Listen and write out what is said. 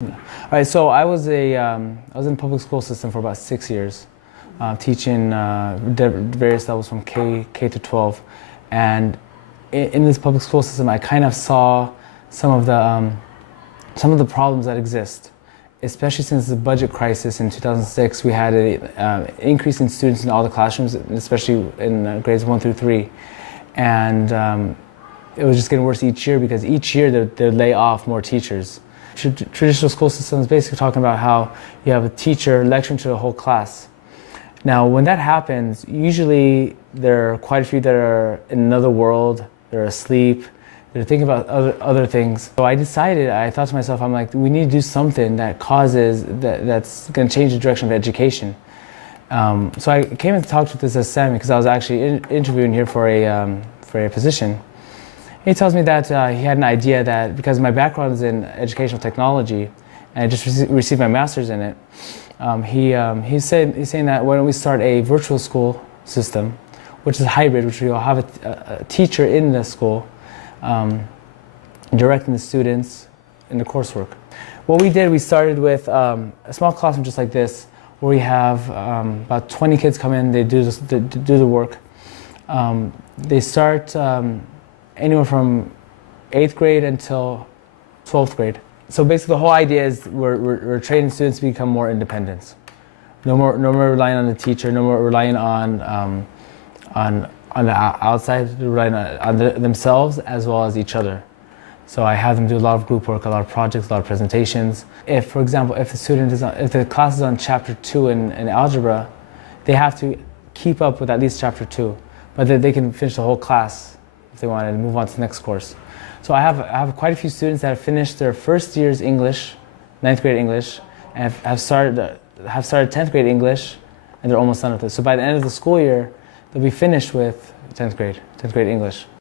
All right, so I was in the public school system for about 6 years, teaching various levels from K to 12, and in this public school system, I kind of saw some of the problems that exist, especially since the budget crisis in 2006. We had an increase in students in all the classrooms, especially in grades 1 through 3, and it was just getting worse each year because each year they'd lay off more teachers. Traditional school system is basically talking about how you have a teacher lecturing to the whole class. Now, when that happens, usually there are quite a few that are in another world, they're asleep, they're thinking about other things. So I thought to myself, I'm like, we need to do something that's going to change the direction of education. So I came and talked with this SM because I was actually interviewing here for a position. He tells me that he had an idea that because my background is in educational technology and I just received my master's in it, he's saying that why don't we start a virtual school system, which is hybrid, which will have a teacher in the school directing the students in the coursework. What we did, we started with a small classroom just like this, where we have about 20 kids come in, they do the work. They start anywhere from 8th grade until 12th grade. So basically the whole idea is we're training students to become more independent. No more relying on the teacher, no more relying on the outside, relying on themselves as well as each other. So I have them do a lot of group work, a lot of projects, a lot of presentations. If, for example, if the class is on chapter 2 in algebra, they have to keep up with at least chapter 2, but they can finish the whole class if they want to move on to the next course. So I have quite a few students that have finished their first year's English, 9th grade English, and have started 10th grade English, and they're almost done with it. So by the end of the school year, they'll be finished with 10th grade English.